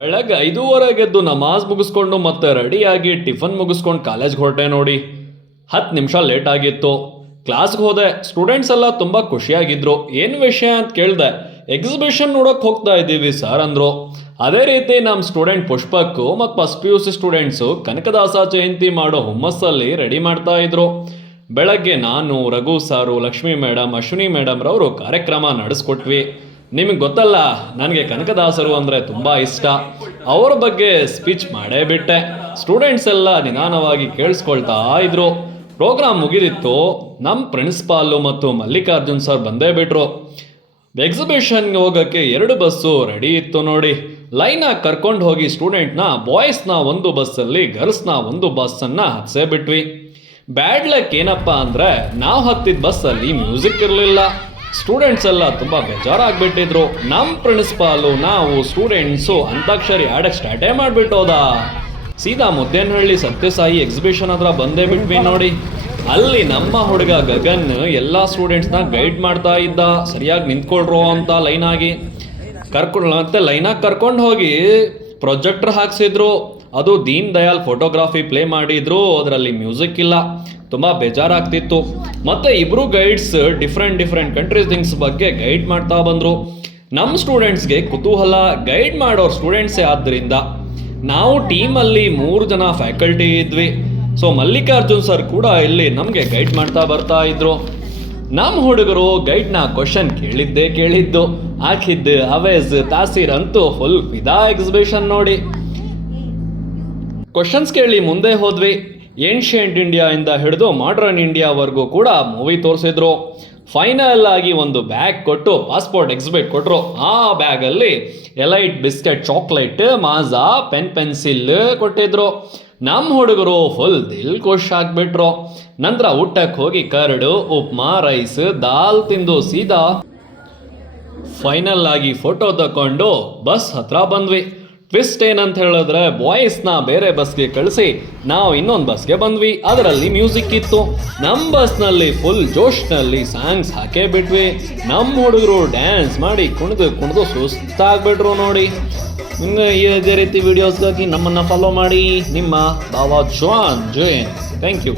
ಬೆಳಗ್ಗೆ 5:30 ನಮಾಜ್ ಮುಗಿಸ್ಕೊಂಡು ಮತ್ತೆ ರೆಡಿಯಾಗಿ ಟಿಫನ್ ಮುಗಿಸ್ಕೊಂಡು ಕಾಲೇಜ್ಗೆ ಹೊರಟೆ ನೋಡಿ. 10 ನಿಮಿಷ ಲೇಟ್ ಆಗಿತ್ತು. ಕ್ಲಾಸ್ಗೆ ಹೋದೆ. ಸ್ಟೂಡೆಂಟ್ಸ್ ಎಲ್ಲ ತುಂಬ ಖುಷಿಯಾಗಿದ್ರು. ಏನು ವಿಷಯ ಅಂತ ಕೇಳಿದೆ. ಎಕ್ಸಿಬಿಷನ್ ನೋಡೋಕೆ ಹೋಗ್ತಾ ಇದ್ದೀವಿ ಸರ್ ಅಂದರು. ಅದೇ ರೀತಿ ನಮ್ಮ ಸ್ಟೂಡೆಂಟ್ ಪುಷ್ಪಕ್ಕು ಮತ್ತು first P U C students Kanakadasa Jayanti ಮಾಡೋ ಹುಮ್ಮಸ್ಸಲ್ಲಿ ರೆಡಿ ಮಾಡ್ತಾ ಇದ್ರು. ಬೆಳಗ್ಗೆ ನಾನು, ರಘು ಸಾರು, ಲಕ್ಷ್ಮಿ ಮೇಡಮ್, ಅಶ್ವಿನಿ ಮೇಡಮ್ ರವರು ಕಾರ್ಯಕ್ರಮ ನಡೆಸ್ಕೊಟ್ವಿ. ನಿಮಗೆ ಗೊತ್ತಲ್ಲ, ನನಗೆ ಕನಕದಾಸರು ಅಂದರೆ ತುಂಬ ಇಷ್ಟ. ಅವ್ರ ಬಗ್ಗೆ ಸ್ಪೀಚ್ ಮಾಡೇ ಬಿಟ್ಟೆ. ಸ್ಟೂಡೆಂಟ್ಸ್ ಎಲ್ಲ ನಿಧಾನವಾಗಿ ಕೇಳಿಸ್ಕೊಳ್ತಾ ಇದ್ರು. ಪ್ರೋಗ್ರಾಮ್ ಮುಗಿದಿತ್ತು. ನಮ್ಮ ಪ್ರಿನ್ಸಿಪಾಲು ಮತ್ತು ಮಲ್ಲಿಕಾರ್ಜುನ್ ಸರ್ ಬಂದೇ ಬಿಟ್ರು. ಎಕ್ಸಿಬಿಷನ್ಗೆ ಹೋಗೋಕ್ಕೆ 2 ಬಸ್ಸು ರೆಡಿ ಇತ್ತು ನೋಡಿ. ಲೈನಾಗಿ ಕರ್ಕೊಂಡು ಹೋಗಿ ಸ್ಟೂಡೆಂಟ್ನ ಬಾಯ್ಸ್ನ ಒಂದು ಬಸ್ಸಲ್ಲಿ, ಗರ್ಲ್ಸ್ನ ಒಂದು ಬಸ್ಸನ್ನು ಹತ್ಸೇ ಬಿಟ್ವಿ. ಬ್ಯಾಡ್ ಲಕ್ ಏನಪ್ಪ ಅಂದರೆ ನಾವು ಹತ್ತಿದ ಬಸ್ಸಲ್ಲಿ ಮ್ಯೂಸಿಕ್ ಇರಲಿಲ್ಲ. ಸ್ಟೂಡೆಂಟ್ಸ್ ಎಲ್ಲ ತುಂಬ ಬೇಜಾರಾಗ್ಬಿಟ್ಟಿದ್ರು. ನಮ್ಮ ಪ್ರಿನ್ಸಿಪಾಲು, ನಾವು ಸ್ಟೂಡೆಂಟ್ಸು ಅಂತಾಕ್ಷರಿ ಆಡಕ್ಕೆ ಸ್ಟಾರ್ಟೇ ಮಾಡಿಬಿಟ್ಟೋದ. ಸೀದಾ ಮುದ್ದೇನಹಳ್ಳಿ ಸತ್ಯಸಾಯಿ ಎಕ್ಸಿಬಿಷನ್ ಹತ್ರ ಬಂದೇ ಬಿಟ್ವಿ ನೋಡಿ. ಅಲ್ಲಿ ನಮ್ಮ ಹುಡುಗ ಗಗನ್ ಎಲ್ಲ ಸ್ಟೂಡೆಂಟ್ಸ್ನ ಗೈಡ್ ಮಾಡ್ತಾ ಇದ್ದ. ಸರಿಯಾಗಿ ನಿಂತ್ಕೊಳ್ರೋ ಅಂತ ಲೈನಾಗಿ ಮತ್ತೆ ಲೈನಾಗಿ ಕರ್ಕೊಂಡು ಹೋಗಿ ಪ್ರೊಜೆಕ್ಟರ್ ಹಾಕ್ಸಿದ್ರು. ಅದು ದೀನ್ ದಯಾಲ್ ಫೋಟೋಗ್ರಾಫಿ ಪ್ಲೇ ಮಾಡಿದ್ರು. ಅದರಲ್ಲಿ ಮ್ಯೂಸಿಕ್ ಇಲ್ಲ. ತುಂಬ ಬೇಜಾರಾಗ್ತಿತ್ತು. ಮತ್ತು ಇಬ್ಬರು ಗೈಡ್ಸ್ ಡಿಫ್ರೆಂಟ್ ಕಂಟ್ರೀಸ್ ಥಿಂಗ್ಸ್ ಬಗ್ಗೆ ಗೈಡ್ ಮಾಡ್ತಾ ಬಂದರು. ನಮ್ಮ ಸ್ಟೂಡೆಂಟ್ಸ್ಗೆ ಕುತೂಹಲ. ಗೈಡ್ ಮಾಡೋರು ಸ್ಟೂಡೆಂಟ್ಸೇ ಆದ್ದರಿಂದ ನಾವು ಟೀಮಲ್ಲಿ 3 ಜನ ಫ್ಯಾಕಲ್ಟಿ ಇದ್ವಿ. ಸೊ ಮಲ್ಲಿಕಾರ್ಜುನ್ ಸರ್ ಕೂಡ ಇಲ್ಲಿ ನಮಗೆ ಗೈಡ್ ಮಾಡ್ತಾ ಬರ್ತಾ ಇದ್ರು. ನಮ್ಮ ಹುಡುಗರು ಗೈಡ್ನ ಕ್ವಶನ್ ಕೇಳಿದ್ದು. ಹಾಕಿದ್ದು ಅವೇಜ್, ತಾಸೀರ್ ಅಂತೂ ಫುಲ್ ಫಿದಾ ಎಕ್ಸಿಬಿಷನ್ ನೋಡಿ. ಕ್ವಶನ್ಸ್ ಕೇಳಿ ಮುಂದೆ ಹೋದ್ವಿ. ಏನ್ಷಿಯಂಟ್ ಇಂಡಿಯಾಯಿಂದ ಹಿಡಿದು ಮಾಡ್ರನ್ ಇಂಡಿಯಾವರೆಗೂ ಕೂಡ ಮೂವಿ ತೋರಿಸಿದ್ರು. ಫೈನಲ್ ಆಗಿ ಒಂದು ಬ್ಯಾಗ್ ಕೊಟ್ಟು ಪಾಸ್ಪೋರ್ಟ್ ಎಕ್ಸಿಬಿಟ್ ಕೊಟ್ಟರು. ಆ ಬ್ಯಾಗಲ್ಲಿ ಎಲೈಟ್ ಬಿಸ್ಕೆಟ್, ಚಾಕ್ಲೇಟ್, ಮಾಜಾ, ಪೆನ್ಸಿಲ್ ಕೊಟ್ಟಿದ್ರು. ನಮ್ಮ ಹುಡುಗರು ಫುಲ್ ದಿಲ್ ಖುಷ್ ಆಗಿಬಿಟ್ರು. ನಂತರ ಊಟಕ್ಕೆ ಹೋಗಿ ಕರಡು, ಉಪ್ಮಾ, ರೈಸ್, ದಾಲ್ ತಿಂದು ಸೀದಾ ಫೈನಲ್ ಆಗಿ ಫೋಟೋ ತಗೊಂಡು ಬಸ್ ಹತ್ರ ಬಂದ್ವಿ. ಟ್ವಿಸ್ಟ್ ಏನಂತ ಹೇಳಿದ್ರೆ, ಬಾಯ್ಸ್ನ ಬೇರೆ ಬಸ್ಗೆ ಕಳಿಸಿ ನಾವು ಇನ್ನೊಂದು ಬಸ್ಗೆ ಬಂದ್ವಿ. ಅದರಲ್ಲಿ ಮ್ಯೂಸಿಕ್ ಇತ್ತು. ನಮ್ಮ ಬಸ್ನಲ್ಲಿ ಫುಲ್ ಜೋಶ್ನಲ್ಲಿ ಸಾಂಗ್ಸ್ ಹಾಕೇ ಬಿಟ್ವಿ. ನಮ್ಮ ಹುಡುಗರು ಡ್ಯಾನ್ಸ್ ಮಾಡಿ ಕುಣಿದು ಸುಸ್ತಾಗ್ಬಿಟ್ರು ನೋಡಿ. ಇದೇ ರೀತಿ ವಿಡಿಯೋಸ್ಗಾಗಿ ನಮ್ಮನ್ನು ಫಾಲೋ ಮಾಡಿ. ನಿಮ್ಮ ಬಾವಾ ಜಾನ್ ಜೈನ್. Thank you.